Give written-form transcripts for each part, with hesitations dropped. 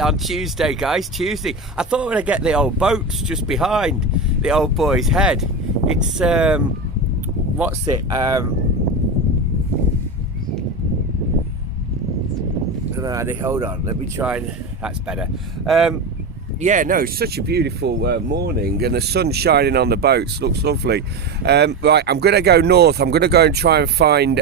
On Tuesday, guys, Tuesday. I thought I'd get the old boats just behind the old boy's head. It's, what's it? Hold on, let me try and, that's better. Yeah, no, such a beautiful morning, and the sun's shining on the boats, looks lovely. Right, I'm going to go north. I'm going to go and try and find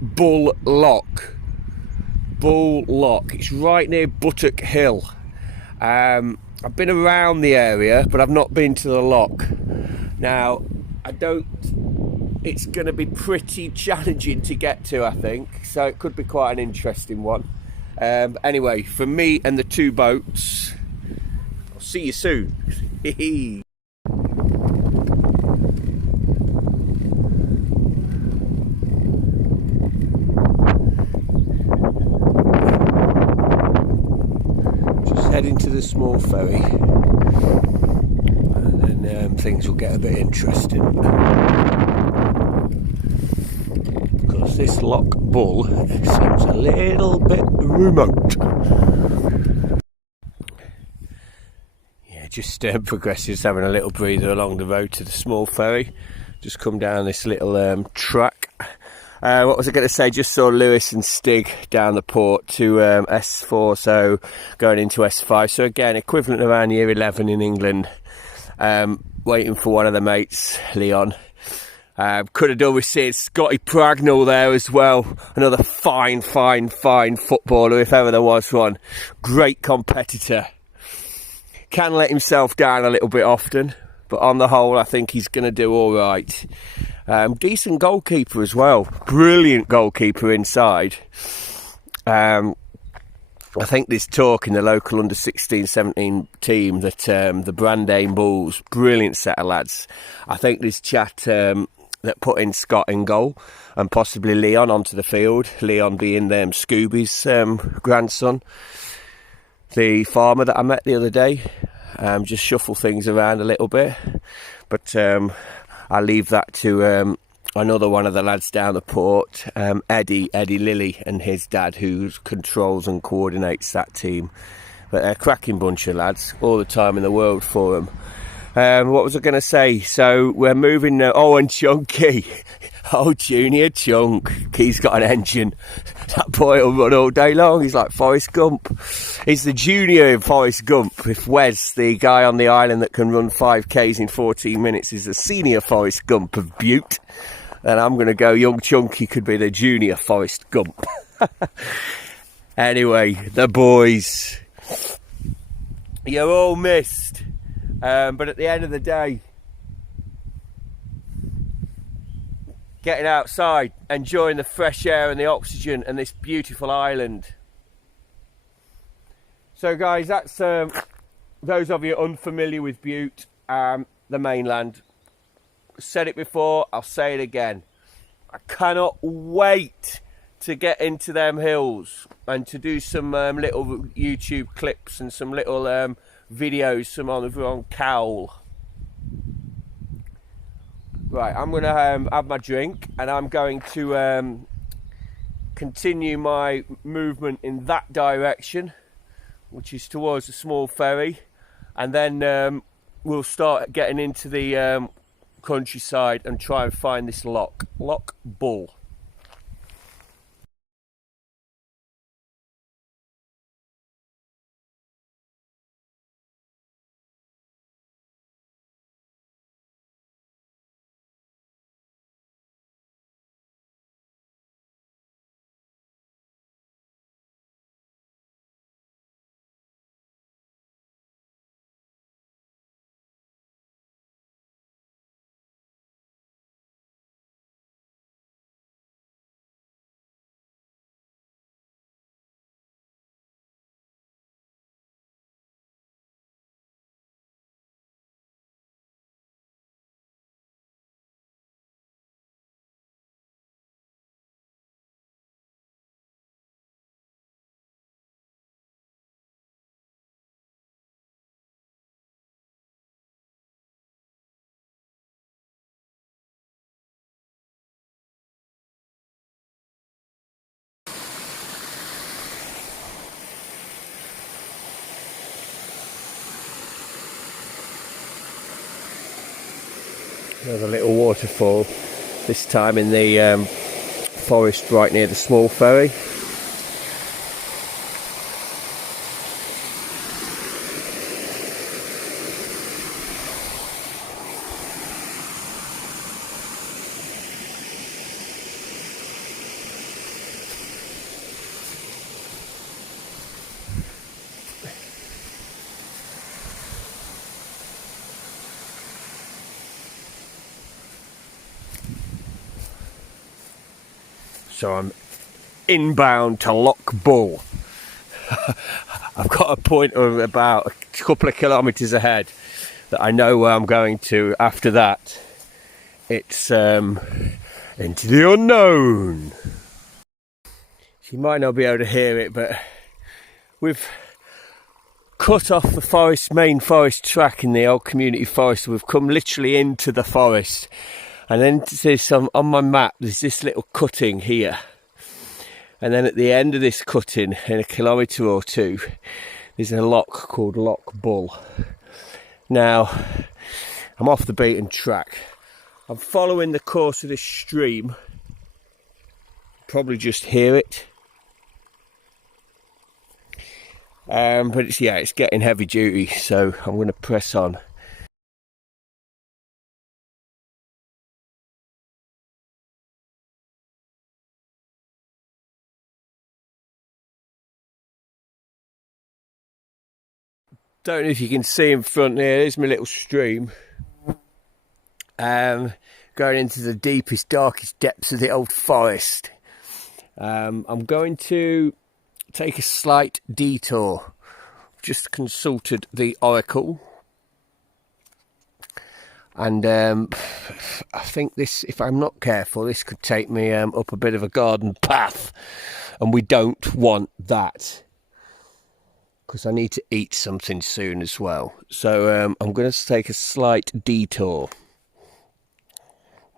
Bull Loch. Bull Loch. It's right near Buttock Hill. I've been around the area, but I've not been to the loch. Now, it's going to be pretty challenging to get to, I think, so it could be quite an interesting one. Anyway, for me and the two boats, I'll see you soon. Just heading to the small ferry, and then things will get a bit interesting. Because this Loch Bull seems a little bit remote. Yeah, just progressives having a little breather along the road to the small ferry. Just come down this little track. What was I going to say? Just saw Lewis and Stig down the port to S4, so going into S5. So again, equivalent around year 11 in England. Waiting for one of the mates, Leon. Could have done with seeing Scotty Pragnell there as well. Another fine footballer, if ever there was one. Great competitor. Can let himself down a little bit often, but on the whole, I think he's going to do all right. Decent goalkeeper as well. Brilliant goalkeeper inside. I think there's talk in the local under 16-17 team that the Brandane Bulls, brilliant set of lads. I think there's chat that put in Scott in goal and possibly Leon onto the field. Leon being Scooby's grandson, the farmer that I met the other day. Just shuffle things around a little bit, but I'll leave that to another one of the lads down the port, Eddie Lilly, and his dad, who controls and coordinates that team. But they're a cracking bunch of lads, all the time in the world for them. What was I going to say? So we're moving now. Oh, and Chunky. Oh, Junior Chunk. He's got an engine. That boy will run all day long. He's like Forrest Gump. He's the junior in Forrest Gump. If Wes, the guy on the island that can run 5Ks in 14 minutes, is the senior Forrest Gump of Bute, then I'm going to go young Chunky could be the junior Forrest Gump. Anyway, the boys. You're all missed. But at the end of the day, getting outside, enjoying the fresh air and the oxygen and this beautiful island. So guys, that's those of you unfamiliar with Bute, the mainland. Said it before, I'll say it again. I cannot wait to get into them hills and to do some little YouTube clips and some little videos, some on Cowl. Right, I'm going to have my drink, and I'm going to continue my movement in that direction, which is towards the small ferry, and then we'll start getting into the countryside and try and find this Loch Bull. Another little waterfall, this time in the forest right near the small ferry. So I'm inbound to Loch Bull. I've got a point of about a couple of kilometres ahead that I know where I'm going to. After that, it's into the unknown. You might not be able to hear it, but we've cut off the main forest track in the old community forest. We've come literally into the forest. And then there's on my map, there's this little cutting here. And then at the end of this cutting, in a kilometre or two, there's a loch called Loch Bull. Now, I'm off the beaten track. I'm following the course of this stream. Probably just hear it. But it's getting heavy duty, so I'm going to press on. Don't know if you can see in front there, there's my little stream. Going into the deepest, darkest depths of the old forest. I'm going to take a slight detour. Just consulted the oracle. And I think this, if I'm not careful, this could take me up a bit of a garden path. And we don't want that, because I need to eat something soon as well. So I'm going to take a slight detour.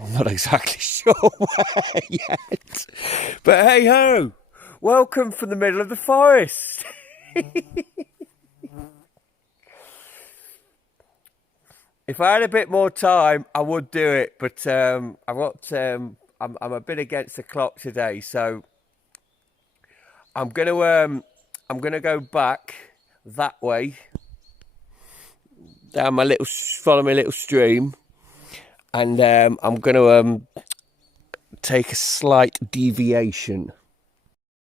I'm not exactly sure where yet. But hey ho! Welcome from the middle of the forest. If I had a bit more time, I would do it. But I'm a bit against the clock today, so I'm gonna go back that way, down follow my little stream, and I'm gonna take a slight deviation.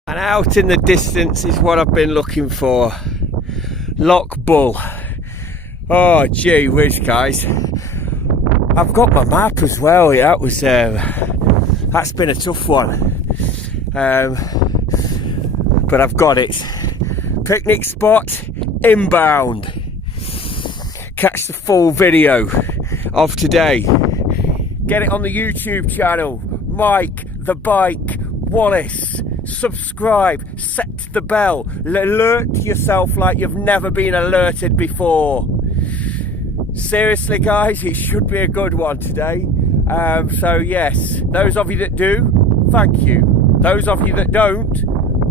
And out in the distance is what I've been looking for, Loch Bull. Oh gee whiz, guys! I've got my map as well. That was that's been a tough one, but I've got it. Picnic spot inbound. Catch the full video of today. Get it on the YouTube channel. Mike the Bike Wallace. Subscribe. Set the bell. Alert yourself like you've never been alerted before. Seriously, guys, it should be a good one today. So yes, those of you that do, thank you. Those of you that don't,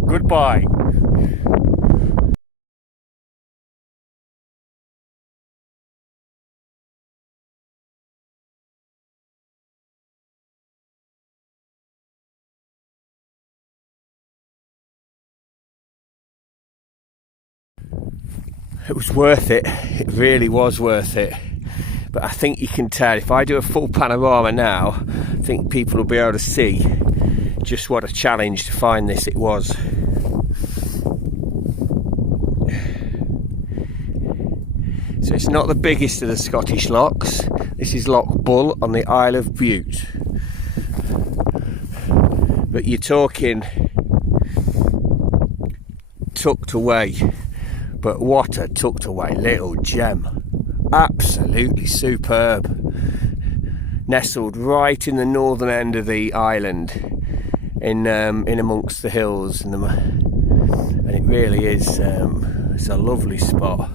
goodbye. It was worth it. It really was worth it. But I think you can tell, if I do a full panorama now, I think people will be able to see just what a challenge to find this it was. So it's not the biggest of the Scottish lochs. This is Loch Bull on the Isle of Bute. But you're talking tucked away. But what a tucked away little gem. Absolutely superb. Nestled right in the northern end of the island, in amongst the hills, and it really is it's a lovely spot.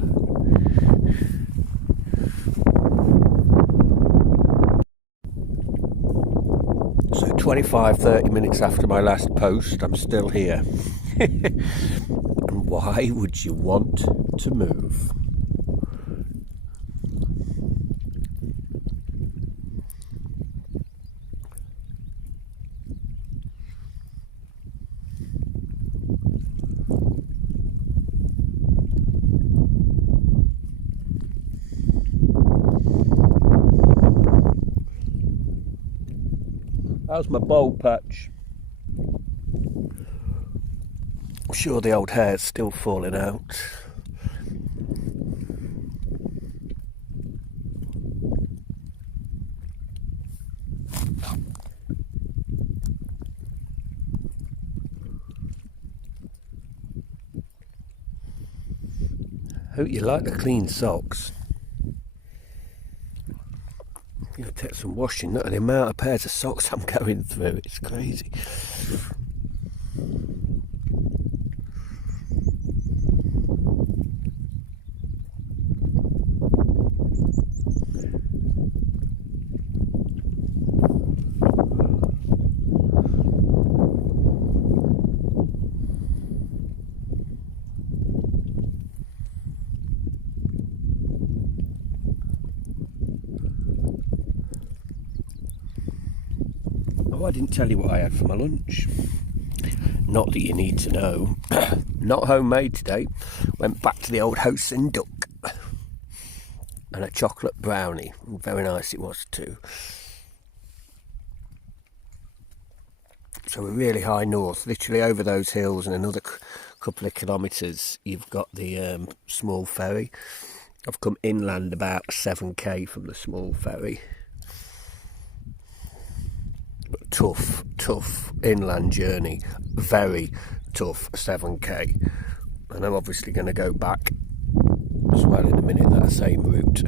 So 25-30 minutes after my last post, I'm still here. And why would you want to move? How's my bowl patch? I'm sure the old hair's still falling out. Hope you like the clean socks. You know, take some washing. Look at the amount of pairs of socks I'm going through. It's crazy. Oh, I didn't tell you what I had for my lunch. Not that you need to know. Not homemade today. Went back to the old house and duck. And a chocolate brownie. Very nice it was too. So we're really high north, literally over those hills, and another couple of kilometres you've got the small ferry. I've come inland about 7k from the small ferry. Tough inland journey, very tough 7k, and I'm obviously going to go back as well in a minute, that same route.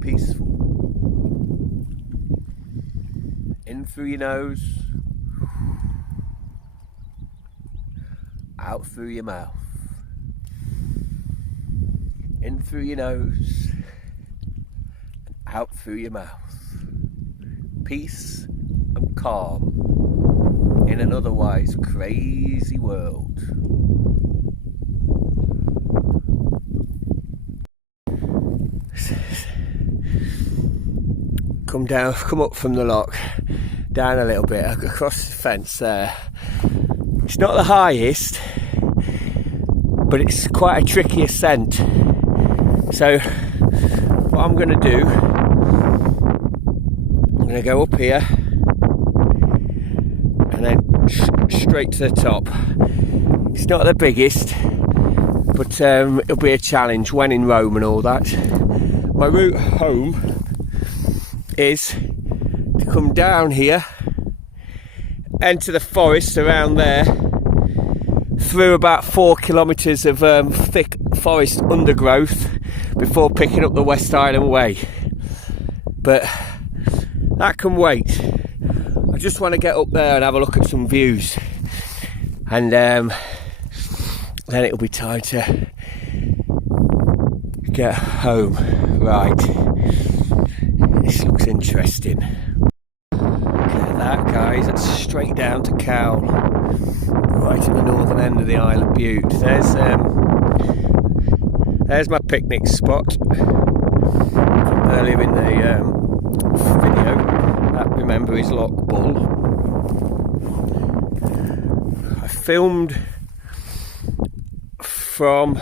Peaceful. In through your nose, out through your mouth. In through your nose, and out through your mouth. Peace and calm in an otherwise crazy world. Come up from the loch, down a little bit, across the fence there. It's not the highest, but it's quite a tricky ascent. So what I'm going to do, I'm going to go up here and then straight to the top. It's not the biggest, but it'll be a challenge when in Rome and all that. My route home is to come down here, enter the forest around there, through about 4 kilometres of thick forest undergrowth before picking up the West Island Way. But that can wait. I just want to get up there and have a look at some views, and then it'll be time to get home. Right, this looks interesting. Look at that, guys. It's straight down to Cowell, right at the northern end of the Isle of Bute. There's my picnic spot from earlier in the video. That, remember, is Loch Bull. I filmed from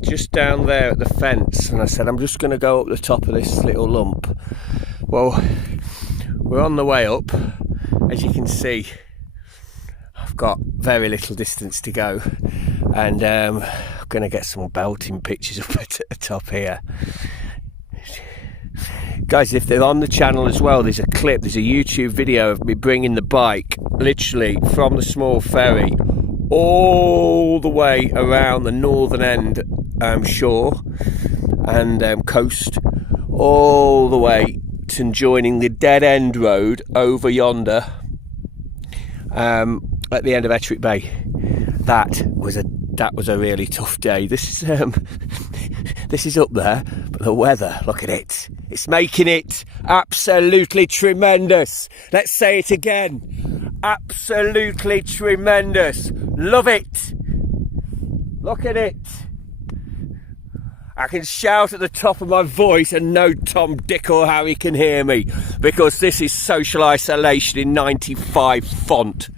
just down there at the fence, and I said I'm just going to go up the top of this little lump. Well, we're on the way up. As you can see, I've got very little distance to go, and I'm going to get some belting pictures up at the top here. Guys, if they're on the channel as well, there's a YouTube video of me bringing the bike literally from the small ferry all the way around the northern end shore and coast, all the way to joining the dead end road over yonder at the end of Ettrick Bay. That was a really tough day. This is up there, but the weather, look at it. It's making it absolutely tremendous. Let's say it again. Absolutely tremendous. Love it. Look at it. I can shout at the top of my voice and no Tom, Dick or Harry can hear me, because this is social isolation in 95 font.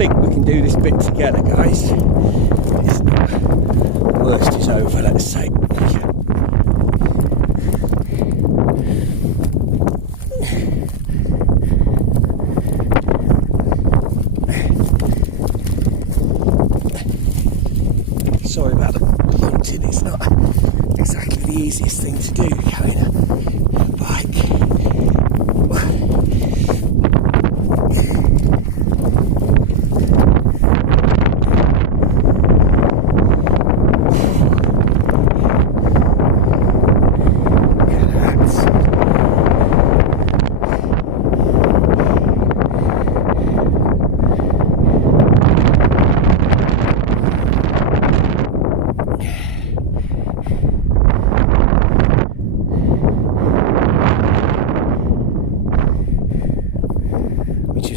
think we can do this bit together, guys. It's not, the worst is over, let's say. Sorry about the blunting, it's not exactly the easiest thing to do, carrying a bike.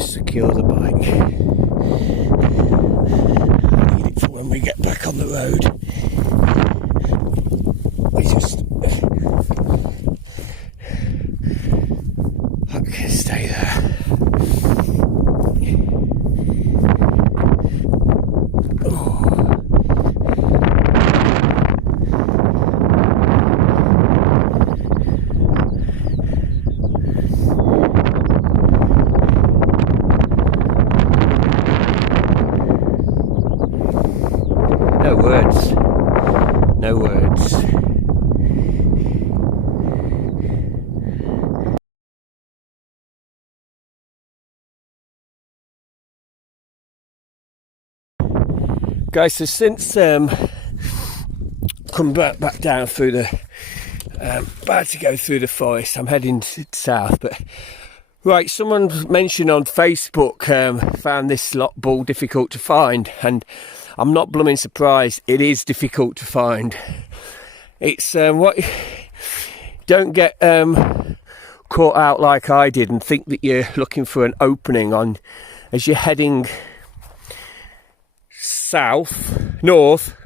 Secure the bike. I need it for when we get back on the road. We just I can stay there. No words. No words. Guys, so since come back down through the about to go through the forest, I'm heading south, but right, someone mentioned on Facebook found this Loch Bull difficult to find, and I'm not blooming surprised. It is difficult to find. It's what don't get caught out like I did and think that you're looking for an opening on as you're heading north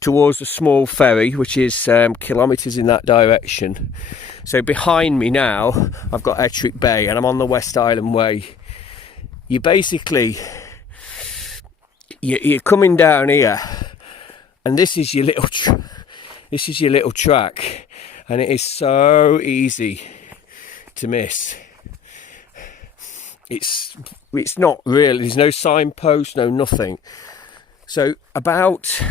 towards the small ferry, which is kilometres in that direction. So behind me now I've got Ettrick Bay and I'm on the West Island Way. You basically you're coming down here, and this is your little track, and it is so easy to miss. It's not really, there's no signpost, no nothing. So about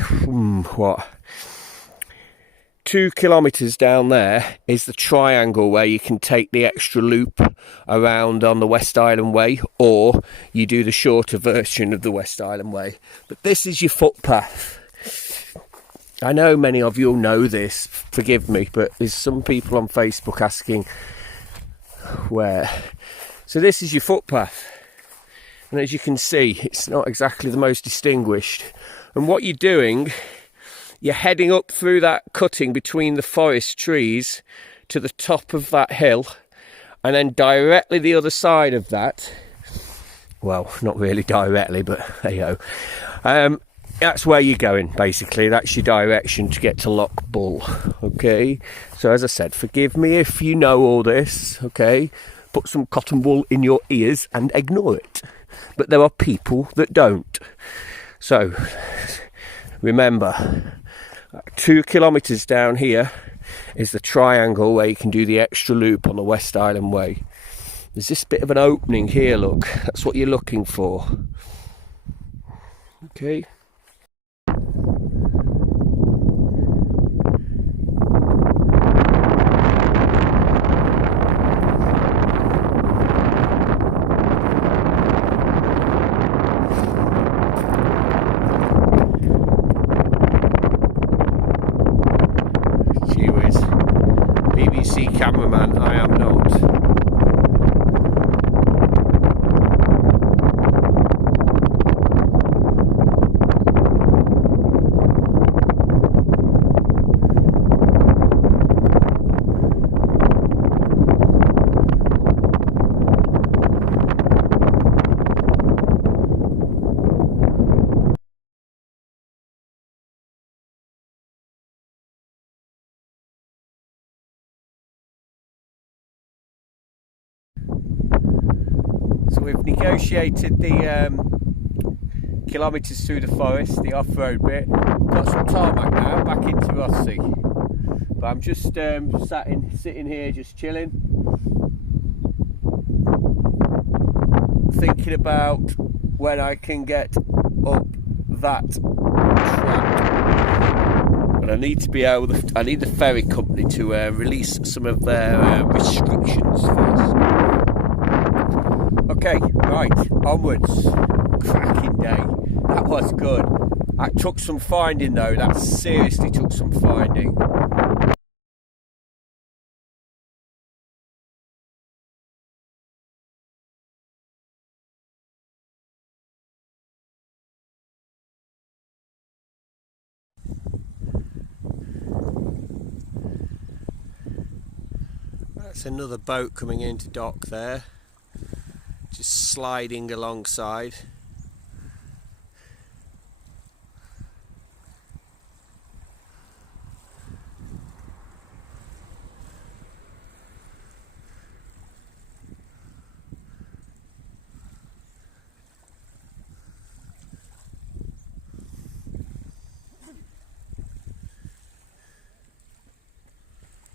2 kilometres down there is the triangle where you can take the extra loop around on the West Island Way, or you do the shorter version of the West Island Way. But this is your footpath. I know many of you'll know this, forgive me, but there's some people on Facebook asking where. So this is your footpath, and as you can see, it's not exactly the most distinguished. And what you're doing, you're heading up through that cutting between the forest trees to the top of that hill, and then directly the other side of that, well, not really directly, but hey ho, that's where you're going, basically. That's your direction to get to Loch Bull. Okay, so as I said, forgive me if you know all this. Okay, put some cotton wool in your ears and ignore it, but there are people that don't. So remember, 2 kilometres down here is the triangle where you can do the extra loop on the West Island Way. There's this bit of an opening here, look, that's what you're looking for. Okay. BBC cameraman, I am not. we've negotiated the kilometres through the forest, the off-road bit. We've got some tarmac now, back into Rossi. But I'm just sitting here, just chilling, thinking about when I can get up that track. But I need to be able to, I need the ferry company to release some of their restrictions first. Okay, right, onwards. Cracking day. That was good. That took some finding though, that seriously took some finding. That's another boat coming into dock there, just sliding alongside.